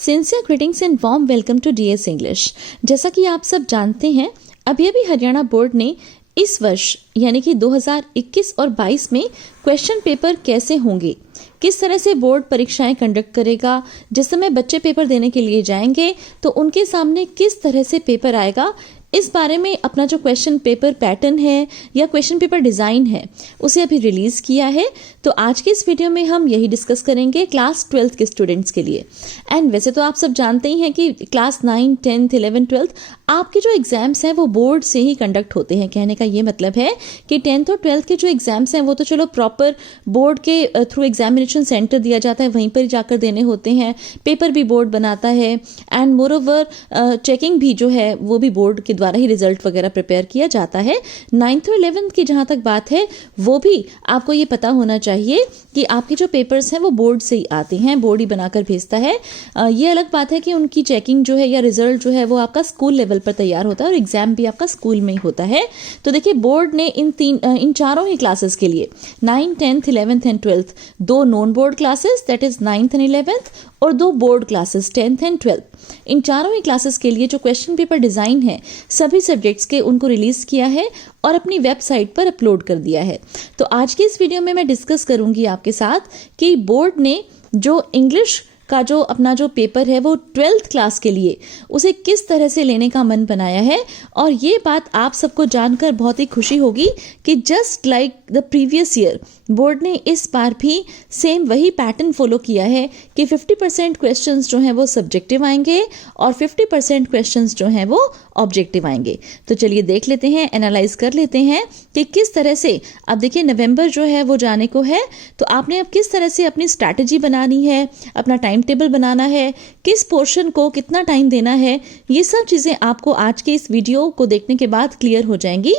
Sincere greetings and warm welcome to DS English. जैसा कि आप सब जानते हैं, अभी अभी हरियाणा बोर्ड ने इस वर्ष यानी कि 2021 और 22 में क्वेश्चन पेपर कैसे होंगे, किस तरह से बोर्ड परीक्षाएं कंडक्ट करेगा, जिस समय बच्चे पेपर देने के लिए जाएंगे तो उनके सामने किस तरह से पेपर आएगा, इस बारे में अपना जो क्वेश्चन पेपर पैटर्न है या क्वेश्चन पेपर डिज़ाइन है उसे अभी रिलीज़ किया है। तो आज के इस वीडियो में हम यही डिस्कस करेंगे क्लास 12th के स्टूडेंट्स के लिए। एंड वैसे तो आप सब जानते ही हैं कि क्लास 9, 10th, 11th, 12th आपके जो एग्ज़ाम्स हैं वो बोर्ड से ही कंडक्ट होते हैं। कहने का ये मतलब है कि 10th और 12th के जो एग्ज़ाम्स हैं वो तो चलो प्रॉपर बोर्ड के थ्रू एग्जामिनेशन सेंटर दिया जाता है, वहीं पर जाकर देने होते हैं, पेपर भी बोर्ड बनाता है एंड मोर ओवर चेकिंग भी जो है वो भी बोर्ड के द्वारा ही रिजल्ट वगैरह प्रिपेयर किया जाता है। 9th और 11th की जहाँ तक बात है वो भी आपको ये पता होना चाहिए कि आपके जो पेपर्स हैं वो बोर्ड से ही आते हैं, बोर्ड ही बनाकर भेजता है। ये अलग बात है कि उनकी चेकिंग जो है या रिजल्ट जो है वो आपका स्कूल लेवल पर तैयार होता है और एग्जाम भी आपका स्कूल में ही होता है। तो देखिए, बोर्ड ने इन चारों ही क्लासेस के लिए 9, 10th, 11th and 12th 2 non board classes that is 9th and 11th और 2 board classes 10th and 12th, इन चारों ही क्लासेस के लिए जो क्वेश्चन पेपर डिज़ाइन है सभी सब्जेक्ट्स के उनको रिलीज़ किया है और अपनी वेबसाइट पर अपलोड कर दिया है। तो आज की इस वीडियो में मैं डिस्कस करूंगी आपके साथ कि बोर्ड ने जो इंग्लिश का जो अपना जो पेपर है वो 12th क्लास के लिए उसे किस तरह से लेने का मन बनाया है। और ये बात आप सबको जानकर बहुत ही खुशी होगी कि just like the previous year board ने इस बार भी सेम वही पैटर्न फॉलो किया है कि 50% क्वेश्चंस जो हैं वो सब्जेक्टिव आएंगे और 50% क्वेश्चंस जो हैं वो ऑब्जेक्टिव आएंगे। तो चलिए देख लेते हैं, एनालाइज कर लेते हैं कि किस तरह से, अब देखिए नवंबर जो है वो जाने को है, तो आपने अब किस तरह से अपनी स्ट्रैटेजी बनानी है, अपना टाइम टेबल बनाना है, किस पोर्शन को कितना टाइम देना है, ये सब चीज़ें आपको आज के इस वीडियो को देखने के बाद क्लियर हो जाएंगी।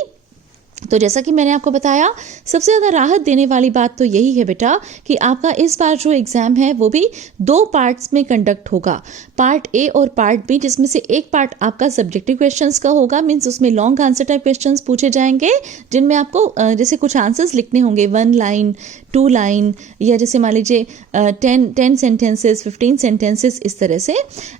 तो जैसा कि मैंने आपको बताया, सबसे ज़्यादा राहत देने वाली बात तो यही है बेटा कि आपका इस बार जो एग्ज़ाम है वो भी 2 पार्ट्स में कंडक्ट होगा, पार्ट ए और पार्ट बी, जिसमें से एक पार्ट आपका सब्जेक्टिव क्वेश्चंस का होगा, मीन्स उसमें लॉन्ग आंसर टाइप क्वेश्चंस पूछे जाएंगे जिनमें आपको जैसे कुछ आंसर्स लिखने होंगे 1 लाइन 2 लाइन या जैसे मान लीजिए 10 सेंटेंसेस 15 सेंटेंसेस इस तरह से।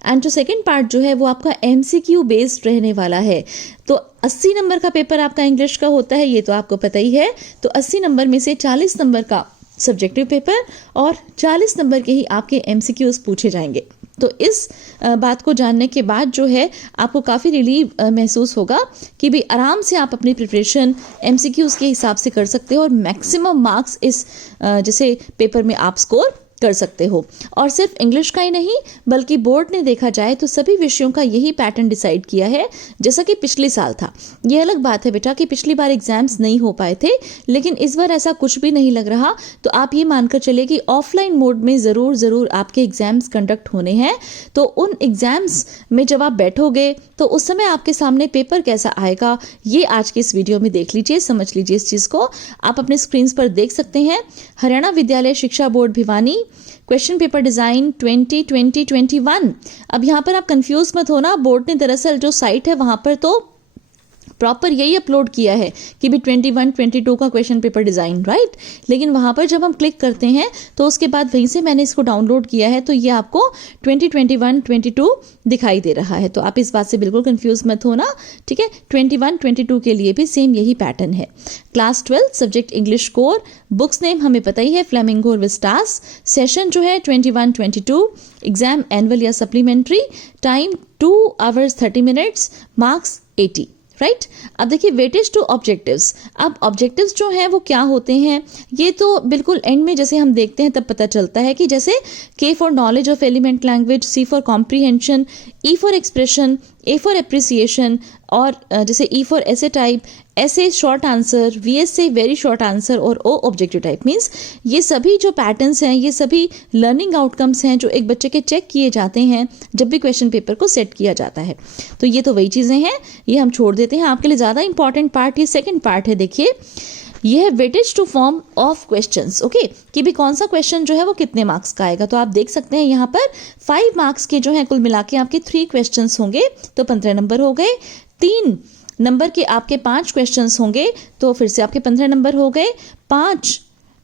एंड जो सेकेंड पार्ट जो है वो आपका MCQ बेस्ड रहने वाला है। तो 80 नंबर का पेपर आपका इंग्लिश का होता है, ये तो आपको पता ही है। तो 80 नंबर में से 40 नंबर का सब्जेक्टिव पेपर और 40 नंबर के ही आपके MCQs पूछे जाएंगे। तो इस बात को जानने के बाद जो है आपको काफ़ी रिलीव महसूस होगा कि भी आराम से आप अपनी प्रिपरेशन MCQs के हिसाब से कर सकते हो और मैक्सिमम मार्क्स इस जैसे पेपर में आप स्कोर कर सकते हो। और सिर्फ इंग्लिश का ही नहीं बल्कि बोर्ड ने देखा जाए तो सभी विषयों का यही पैटर्न डिसाइड किया है जैसा कि पिछले साल था। ये अलग बात है बेटा कि पिछली बार एग्जाम्स नहीं हो पाए थे, लेकिन इस बार ऐसा कुछ भी नहीं लग रहा। तो आप ये मानकर चले कि ऑफलाइन मोड में ज़रूर आपके एग्जाम्स कंडक्ट होने हैं। तो उन एग्जाम्स में जब आप बैठोगे तो उस समय आपके सामने पेपर कैसा आएगा ये आज के इस वीडियो में देख लीजिए, समझ लीजिए इस चीज़ को। आप अपने स्क्रीन पर देख सकते हैं हरियाणा विद्यालय शिक्षा board Bhiwani question paper design 2020-21। अब यहाँ पर आप कंफ्यूज मत होना, बोर्ड ने दरअसल जो साइट है वहाँ पर तो प्रॉपर यही अपलोड किया है कि भी 21-22 का क्वेश्चन पेपर डिज़ाइन, राइट। लेकिन वहाँ पर जब हम क्लिक करते हैं तो उसके बाद वहीं से मैंने इसको डाउनलोड किया है, तो ये आपको 2021-22 दिखाई दे रहा है। तो आप इस बात से बिल्कुल कंफ्यूज मत होना, ठीक है। 21-22 के लिए भी सेम यही पैटर्न है। Class 12 subject English core, books name हमें पता ही है फ्लेमिंगो और विस्टास, सेशन जो है 21-22, एग्जाम एनुअल या supplementary, time 2 hours 30 minutes, marks 80, right. अब देखिए वेटेज टू ऑब्जेक्टिव्स। अब ऑब्जेक्टिव्स जो हैं वो क्या होते हैं ये तो बिल्कुल एंड में जैसे हम देखते हैं तब पता चलता है कि जैसे K for knowledge of element language, C for comprehension, E for expression, A for appreciation और जैसे E फॉर ऐसे टाइप, ऐसे शॉर्ट आंसर, VS से वेरी शॉर्ट आंसर और O ऑब्जेक्टिव टाइप। मीन्स ये सभी जो पैटर्न्स हैं ये सभी लर्निंग आउटकम्स हैं जो एक बच्चे के चेक किए जाते हैं जब भी क्वेश्चन पेपर को सेट किया जाता है। तो ये तो वही चीज़ें हैं, ये हम छोड़ देते हैं। आपके लिए ज़्यादा इंपॉर्टेंट पार्ट ये सेकेंड पार्ट है। देखिए ये है weightage to form of questions, okay, कि भी कौन सा क्वेश्चन जो है वो कितने मार्क्स का आएगा। तो आप देख सकते हैं यहाँ पर 5 मार्क्स के जो है कुल मिला के आपके 3 क्वेश्चंस होंगे तो 15 नंबर हो गए। 3 नंबर के आपके 5 क्वेश्चंस होंगे तो फिर से आपके 15 नंबर हो गए। 5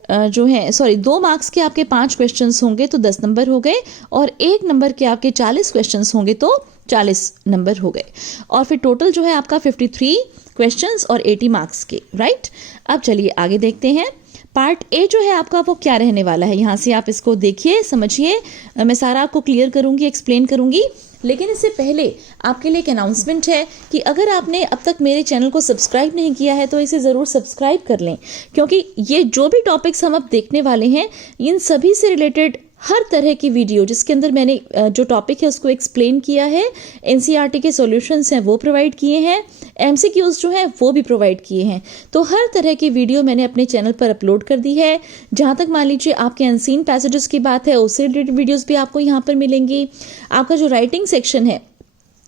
जो है 2 मार्क्स के आपके 5 क्वेश्चंस होंगे तो 10 नंबर हो गए, और 1 नंबर के आपके 40 क्वेश्चंस होंगे तो 40 नंबर हो गए, और फिर टोटल जो है आपका 53 क्वेश्चंस और 80 मार्क्स के, राइट। अब चलिए आगे देखते हैं। पार्ट ए जो है आपका वो क्या रहने वाला है, यहाँ से आप इसको देखिए, समझिए, मैं सारा आपको क्लियर करूंगी, एक्सप्लेन करूंगी। लेकिन इससे पहले आपके लिए एक अनाउंसमेंट है कि अगर आपने अब तक मेरे चैनल को सब्सक्राइब नहीं किया है तो इसे ज़रूर सब्सक्राइब कर लें, क्योंकि ये जो भी टॉपिक्स हम अब देखने वाले हैं इन सभी से रिलेटेड हर तरह की वीडियो जिसके अंदर मैंने जो टॉपिक है उसको एक्सप्लेन किया है, एनसीईआरटी के सॉल्यूशंस हैं वो प्रोवाइड किए हैं, एमसीक्यूज जो हैं वो भी प्रोवाइड किए हैं। तो हर तरह की वीडियो मैंने अपने चैनल पर अपलोड कर दी है। जहाँ तक मान लीजिए आपके अनसीन पैसेजेस की बात है, उससे रिलेटेड वीडियोस भी आपको यहाँ पर मिलेंगी। आपका जो राइटिंग सेक्शन है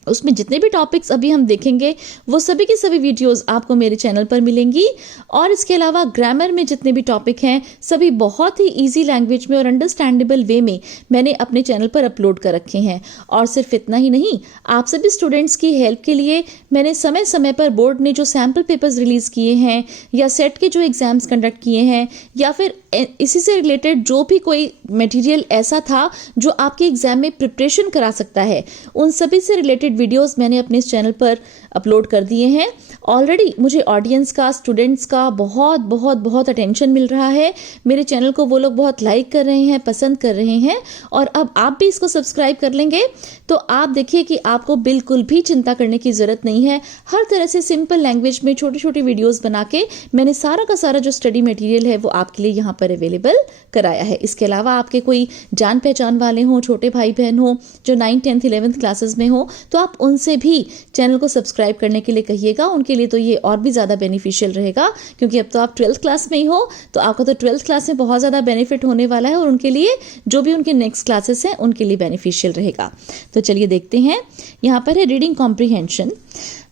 उसमें जितने भी टॉपिक्स अभी हम देखेंगे वो सभी की सभी वीडियोस आपको मेरे चैनल पर मिलेंगी। और इसके अलावा ग्रामर में जितने भी टॉपिक हैं सभी बहुत ही इजी लैंग्वेज में और अंडरस्टैंडेबल वे में मैंने अपने चैनल पर अपलोड कर रखे हैं। और सिर्फ इतना ही नहीं, आप सभी स्टूडेंट्स की हेल्प के लिए मैंने समय समय पर बोर्ड ने जो सैम्पल पेपर्स रिलीज किए हैं या सेट के जो एग्जाम्स कंडक्ट किए हैं या फिर इसी से रिलेटेड जो भी कोई मटेरियल ऐसा था जो आपके एग्जाम में प्रिपरेशन करा सकता है, उन सभी से रिलेटेड वीडियोस मैंने अपने इस चैनल पर अपलोड कर दिए हैं। ऑलरेडी मुझे ऑडियंस का, स्टूडेंट्स का बहुत बहुत बहुत अटेंशन मिल रहा है। मेरे चैनल को वो लोग बहुत लाइक कर रहे हैं, पसंद कर रहे हैं, और अब आप भी इसको सब्सक्राइब कर लेंगे तो आप देखिए कि आपको बिल्कुल भी चिंता करने की जरूरत नहीं है। हर तरह से सिंपल लैंग्वेज में छोटी छोटी वीडियोस बना के मैंने सारा का सारा जो स्टडी मटेरियल है वो आपके लिए यहाँ पर अवेलेबल कराया है। इसके अलावा आपके कोई जान पहचान वाले हों, छोटे भाई बहन हो जो 9th 10th 11th क्लासेस में हो, तो आप उनसे भी चैनल को सब्सक्राइब करने के लिए कहिएगा। उनके लिए तो ये और भी ज़्यादा बेनिफिशियल रहेगा, क्योंकि अब तो आप 12th क्लास में ही हो तो आपका तो 12th क्लास में बहुत ज़्यादा बेनिफिट होने वाला है, और उनके लिए जो भी उनके नेक्स्ट क्लासेस हैं उनके लिए बेनिफिशियल रहेगा। तो चलिए देखते हैं। यहाँ पर है रीडिंग कॉम्प्रिहेंशन।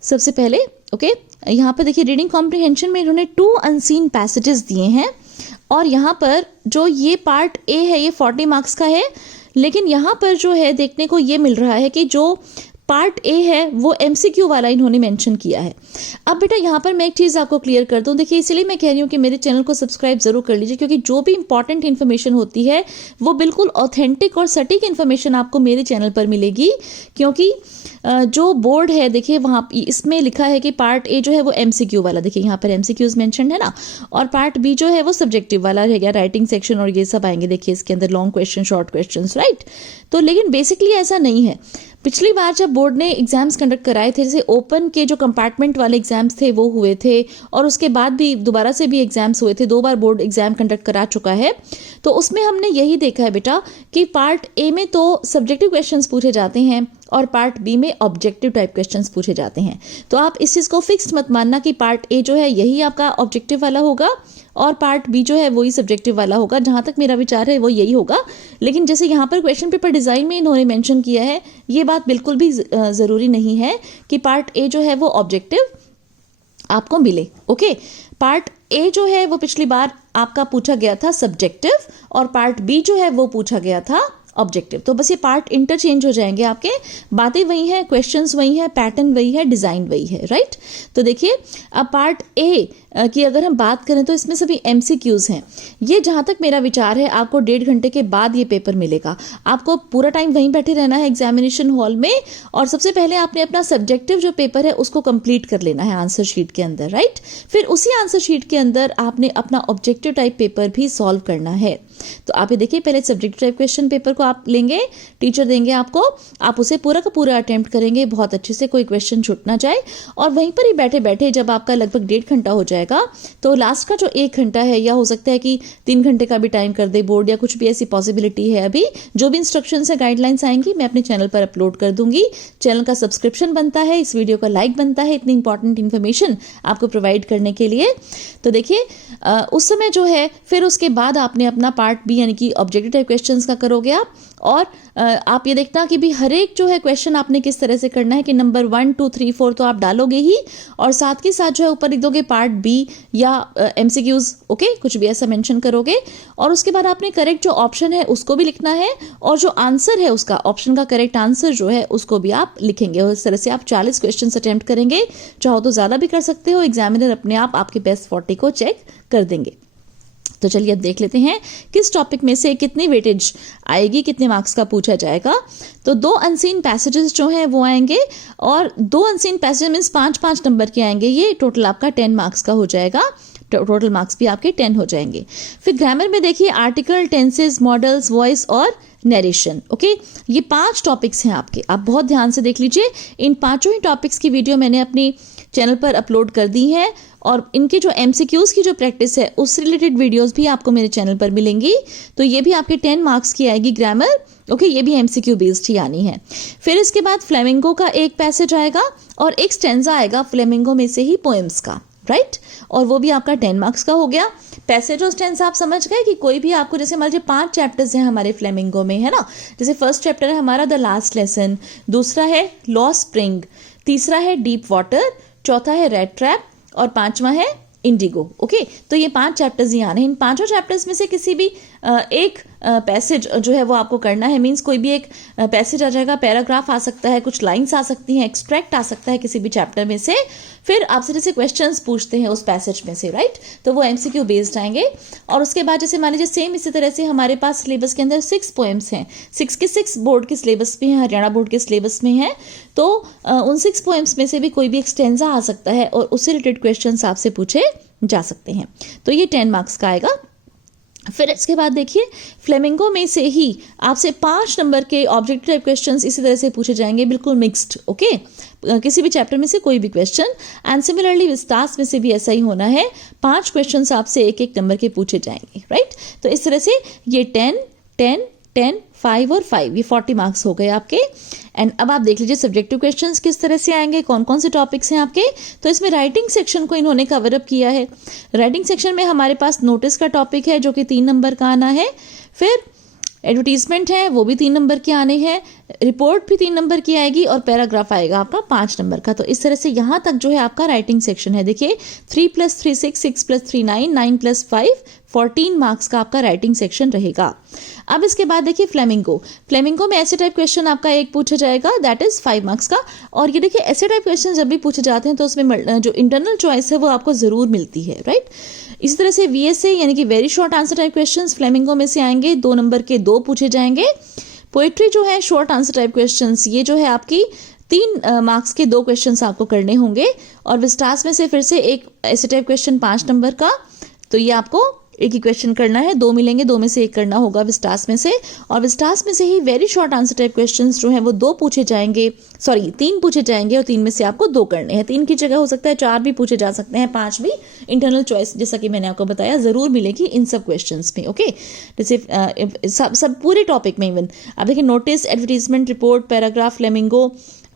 सबसे पहले यहाँ पर देखिए रीडिंग कॉम्प्रिहेंशन में इन्होंने 2 अनसीन पैसेजेस दिए हैं, और यहाँ पर जो ये पार्ट ए है ये 40 मार्क्स का है, लेकिन यहाँ पर जो है देखने को ये मिल रहा है कि जो पार्ट ए है वो एमसीक्यू वाला इन्होंने मेंशन किया है। अब बेटा यहाँ पर मैं एक चीज़ आपको क्लियर कर दूँ, देखिए इसीलिए मैं कह रही हूँ कि मेरे चैनल को सब्सक्राइब जरूर कर लीजिए, क्योंकि जो भी इंपॉर्टेंट इन्फॉर्मेशन होती है वो बिल्कुल ऑथेंटिक और सटीक इन्फॉर्मेशन आपको मेरे चैनल पर मिलेगी। क्योंकि जो बोर्ड है देखिए वहाँ इसमें लिखा है कि पार्ट ए जो है वो एमसीक्यू वाला, देखिए यहाँ पर एमसीक्यूज मेंशन है ना, और पार्ट बी जो है वो सब्जेक्टिव वाला रहेगा, राइटिंग सेक्शन और ये सब आएंगे। देखिए इसके अंदर long question, short question, right. तो लेकिन बेसिकली ऐसा नहीं है। पिछली बार जब बोर्ड ने एग्जाम्स कंडक्ट कराए थे, जैसे ओपन के जो कंपार्टमेंट वाले एग्जाम्स थे वो हुए थे, और उसके बाद भी दोबारा से भी एग्जाम्स हुए थे, 2 बार बोर्ड एग्जाम कंडक्ट करा चुका है। तो उसमें हमने यही देखा है बेटा कि पार्ट ए में तो सब्जेक्टिव क्वेश्चंस पूछे जाते हैं और पार्ट बी में ऑब्जेक्टिव टाइप क्वेश्चंस पूछे जाते हैं। तो आप इस चीज़ को फिक्स्ड मत मानना कि पार्ट ए जो है यही आपका ऑब्जेक्टिव वाला होगा और पार्ट बी जो है वही सब्जेक्टिव वाला होगा। जहाँ तक मेरा विचार है वो यही होगा। लेकिन जैसे यहाँ पर क्वेश्चन पेपर डिज़ाइन में इन्होंने मेंशन किया है, ये बात बिल्कुल भी ज़रूरी नहीं है कि पार्ट ए जो है वो ऑब्जेक्टिव आपको मिले। ओके, पार्ट ए जो है वो पिछली बार आपका पूछा गया था सब्जेक्टिव, और पार्ट बी जो है वो पूछा गया था ऑब्जेक्टिव। तो बस ये पार्ट इंटरचेंज हो जाएंगे आपके, बातें वही हैं, क्वेश्चंस वही हैं, पैटर्न वही है, डिजाइन वही है, राइट। तो देखिए अब पार्ट ए की अगर हम बात करें तो इसमें सभी एमसीक्यूज हैं। ये जहां तक मेरा विचार है आपको 1.5 घंटे के बाद ये पेपर मिलेगा। आपको पूरा टाइम वहीं बैठे रहना है एग्जामिनेशन हॉल में, और सबसे पहले आपने अपना सब्जेक्टिव जो पेपर है उसको कंप्लीट कर लेना है आंसर शीट के अंदर, राइट। फिर उसी आंसर शीट के अंदर आपने अपना ऑब्जेक्टिव टाइप पेपर भी सॉल्व करना है। तो आप ये देखिए, पहले सब्जेक्टिव टाइप क्वेश्चन पेपर को आप लेंगे, टीचर देंगे आपको, आप उसे पूरा का पूरा अटेम्प्ट करेंगे बहुत अच्छे से, कोई क्वेश्चन छूट ना जाए। और वहीं पर ही बैठे बैठे जब आपका लगभग 1.5 घंटा हो जाएगा तो लास्ट का जो 1 घंटा है, या हो सकता है कि 3 घंटे का भी टाइम कर दे बोर्ड, या कुछ भी ऐसी पॉसिबिलिटी है। अभी जो भी इंस्ट्रक्शंस है, गाइडलाइंस आएंगी मैं अपने चैनल पर अपलोड कर दूंगी। चैनल का सब्सक्रिप्शन बनता है, इस वीडियो का लाइक बनता है, इतनी इंपॉर्टेंट इन्फॉर्मेशन आपको प्रोवाइड करने के लिए। तो देखिए उस समय जो है फिर उसके बाद आपने अपना पार्ट बी यानी कि ऑब्जेक्टिव टाइप क्वेश्चंस का करोगे आप। और आप ये देखना कि भी हर एक जो है क्वेश्चन आपने किस तरह से करना है कि नंबर 1 2 3 4 तो आप डालोगे ही, और साथ के साथ जो है ऊपर लिख दोगे पार्ट बी या एमसीक्यूज, ओके, कुछ भी ऐसा मेंशन करोगे। और उसके बाद आपने करेक्ट जो ऑप्शन है उसको भी लिखना है, और जो आंसर है उसका, ऑप्शन का करेक्ट आंसर जो है उसको भी आप लिखेंगे। और इस तरह से आप 40 क्वेश्चन अटेम्प्ट करेंगे। चाहो तो ज़्यादा भी कर सकते हो, एग्जामिनर अपने आप आपके बेस्ट 40 को चेक कर देंगे। तो चलिए अब देख लेते हैं किस टॉपिक में से कितनी वेटेज आएगी, कितने मार्क्स का पूछा जाएगा। तो 2 अनसीन पैसेजेस जो हैं वो आएंगे और 2 अनसीन पैसेज मीन्स 5-5 नंबर के आएंगे। ये टोटल आपका 10 मार्क्स का हो जाएगा, टोटल मार्क्स भी आपके 10 हो जाएंगे। फिर ग्रामर में देखिए आर्टिकल, टेंसेस, मॉडल्स, वॉइस और नरेशन। ओके, ये 5 टॉपिक्स हैं आपके, आप बहुत ध्यान से देख लीजिए। इन 5 ही टॉपिक्स की वीडियो मैंने अपनी चैनल पर अपलोड कर दी है और इनके जो MCQs की जो प्रैक्टिस है उस रिलेटेड वीडियोस भी आपको मेरे चैनल पर मिलेंगी। तो ये भी आपके 10 मार्क्स की आएगी ग्रामर। ओके, ये भी MCQ बेस्ड ही आनी है। फिर इसके बाद फ्लेमिंगो का एक पैसेज आएगा और एक स्टेंजा आएगा फ्लेमिंगो में से ही पोएम्स का, राइट, और वो भी आपका 10 मार्क्स का हो गया। पैसेज और स्टेंजा आप समझ गए कि कोई भी आपको, जैसे मान लीजिए 5 चैप्टर्स हैं हमारे फ्लेमिंगो में, है ना। जैसे फर्स्ट चैप्टर है हमारा द लास्ट लेसन, दूसरा है लॉ स्प्रिंग, तीसरा है डीप वाटर, चौथा है रेड ट्रैप और 5वां है इंडिगो। ओके, तो ये 5 चैप्टर्स ही आने हैं। इन 5 चैप्टर्स में से किसी भी एक पैसेज जो है वो आपको करना है। मींस कोई भी एक पैसेज आ जाएगा, पैराग्राफ आ सकता है, कुछ लाइंस आ सकती हैं, एक्सट्रैक्ट आ सकता है किसी भी चैप्टर में से। फिर आपसे जैसे क्वेश्चंस पूछते हैं उस पैसेज में से, राइट, तो वो MCQ बेस्ड आएंगे। और उसके बाद जैसे मान लीजिए सेम इसी तरह से हमारे पास सिलेबस के अंदर 6 पोएम्स हैं, 6 के 6 बोर्ड के सिलेबस में हैं, हरियाणा बोर्ड के सिलेबस में हैं। तो उन 6 पोएम्स में से भी कोई भी एक स्टेंजा आ सकता है और उससे रिलेटेड क्वेश्चंस आपसे पूछे जा सकते हैं। तो ये 10 मार्क्स का आएगा। फिर इसके बाद देखिए फ्लेमिंगो में से ही आपसे 5 नंबर के ऑब्जेक्टिव टाइप क्वेश्चंस इसी तरह से पूछे जाएंगे, बिल्कुल मिक्स्ड। ओके, किसी भी चैप्टर में से कोई भी क्वेश्चन। एंड सिमिलरली विस्तास में से भी ऐसा ही होना है, 5 क्वेश्चंस आपसे एक एक नंबर के पूछे जाएंगे, राइट। तो इस तरह से ये 10, 10, 10, 5 और 5, ये 40 मार्क्स हो गए आपके। एंड अब आप देख लीजिए सब्जेक्टिव क्वेश्चंस किस तरह से आएंगे, कौन कौन से टॉपिक्स हैं आपके। तो इसमें राइटिंग सेक्शन को इन्होंने कवर अप किया है। राइटिंग सेक्शन में हमारे पास नोटिस का टॉपिक है जो कि 3 नंबर का आना है। फिर एडवर्टीजमेंट है, वो भी 3 नंबर के आने हैं। रिपोर्ट भी 3 नंबर की आएगी और पैराग्राफ आएगा आपका 5 नंबर का। तो इस तरह से यहाँ तक जो है आपका राइटिंग सेक्शन है। देखिए 3 + 3 6, 6 + 3 9, 9 + 5 14 मार्क्स का आपका राइटिंग सेक्शन रहेगा। अब इसके बाद देखिए फ्लेमिंगो में ऐसे टाइप क्वेश्चन आपका एक पूछा जाएगा, दैट इज 5 मार्क्स का। और ये देखिए ऐसे टाइप क्वेश्चन जब भी पूछे जाते हैं तो उसमें जो इंटरनल चॉइस है वो आपको जरूर मिलती है, राइट। इसी तरह से VSA यानी कि very short answer type questions flamingo में से आएंगे, 2 नंबर के 2 पूछे जाएंगे। पोएट्री जो है शॉर्ट आंसर टाइप क्वेश्चंस, ये जो है आपकी 3 मार्क्स के 2 क्वेश्चंस आपको करने होंगे। और विस्तास में से फिर से एक ऐसे टाइप क्वेश्चन 5 नंबर का, तो ये आपको एक ही क्वेश्चन करना है, 2 मिलेंगे, 2 में से एक करना होगा विस्तास में से। और विस्तास में से ही very short answer type questions जो हैं वो 2 पूछे जाएंगे, 3 पूछे जाएंगे और 3 में से आपको 2 करने हैं। 3 की जगह हो सकता है 4 भी पूछे जा सकते हैं, 5 भी। इंटरनल चॉइस जैसा कि मैंने आपको बताया जरूर मिलेगी इन सब क्वेश्चंस में। ओके, जैसे सब पूरे टॉपिक में इवन आप देखिए notice, advertisement, report, paragraph, flamingo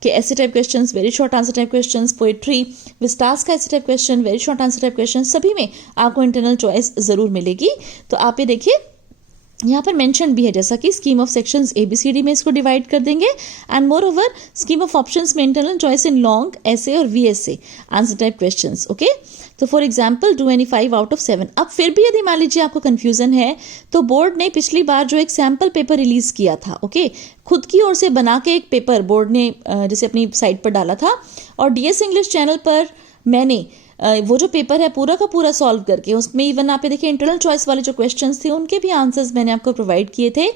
के ऐसे type questions, very short answer type questions, poetry, Vistas का ऐसे type question, very short answer type question, सभी में आपको इंटरनल चॉइस जरूर मिलेगी। तो आप ये देखिए यहाँ पर मेंशन भी है, जैसा कि स्कीम ऑफ सेक्शंस ABCD में इसको डिवाइड कर देंगे। And moreover scheme of options में इंटरनल चॉइस इन लॉन्ग, ऐसे और VSA answer type questions. Okay, तो for example do any 5 out of 7। अब फिर भी यदि मान लीजिए आपको कंफ्यूजन है तो बोर्ड ने पिछली बार जो एक सैम्पल पेपर रिलीज किया था, ओके, खुद की ओर से बना के एक पेपर बोर्ड ने जैसे अपनी साइट पर डाला था। और DS इंग्लिश चैनल पर मैंने वो जो पेपर है पूरा का पूरा सॉल्व करके, उसमें इवन आप देखिए इंटरनल चॉइस वाले जो क्वेश्चंस थे उनके भी आंसर्स मैंने आपको प्रोवाइड किए थे।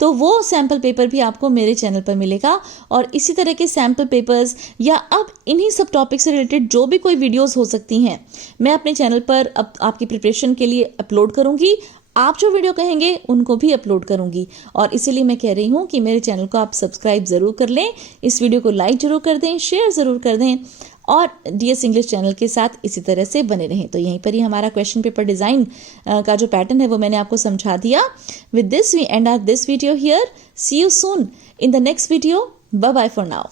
तो वो सैम्पल पेपर भी आपको मेरे चैनल पर मिलेगा। और इसी तरह के सैम्पल पेपर्स या अब इन्हीं सब टॉपिक से रिलेटेड जो भी कोई वीडियोस हो सकती हैं, मैं अपने चैनल पर अब आपकी प्रिपरेशन के लिए अपलोड करूंगी। आप जो वीडियो कहेंगे उनको भी अपलोड करूंगी। और इसीलिए मैं कह रही हूँ कि मेरे चैनल को आप सब्सक्राइब ज़रूर कर लें, इस वीडियो को लाइक ज़रूर कर दें, शेयर ज़रूर कर दें और DS इंग्लिश चैनल के साथ इसी तरह से बने रहें। तो यहीं पर ही हमारा क्वेश्चन पेपर डिज़ाइन का जो पैटर्न है वो मैंने आपको समझा दिया। With this we end our this video here. See you soon in the next video. Bye bye for now.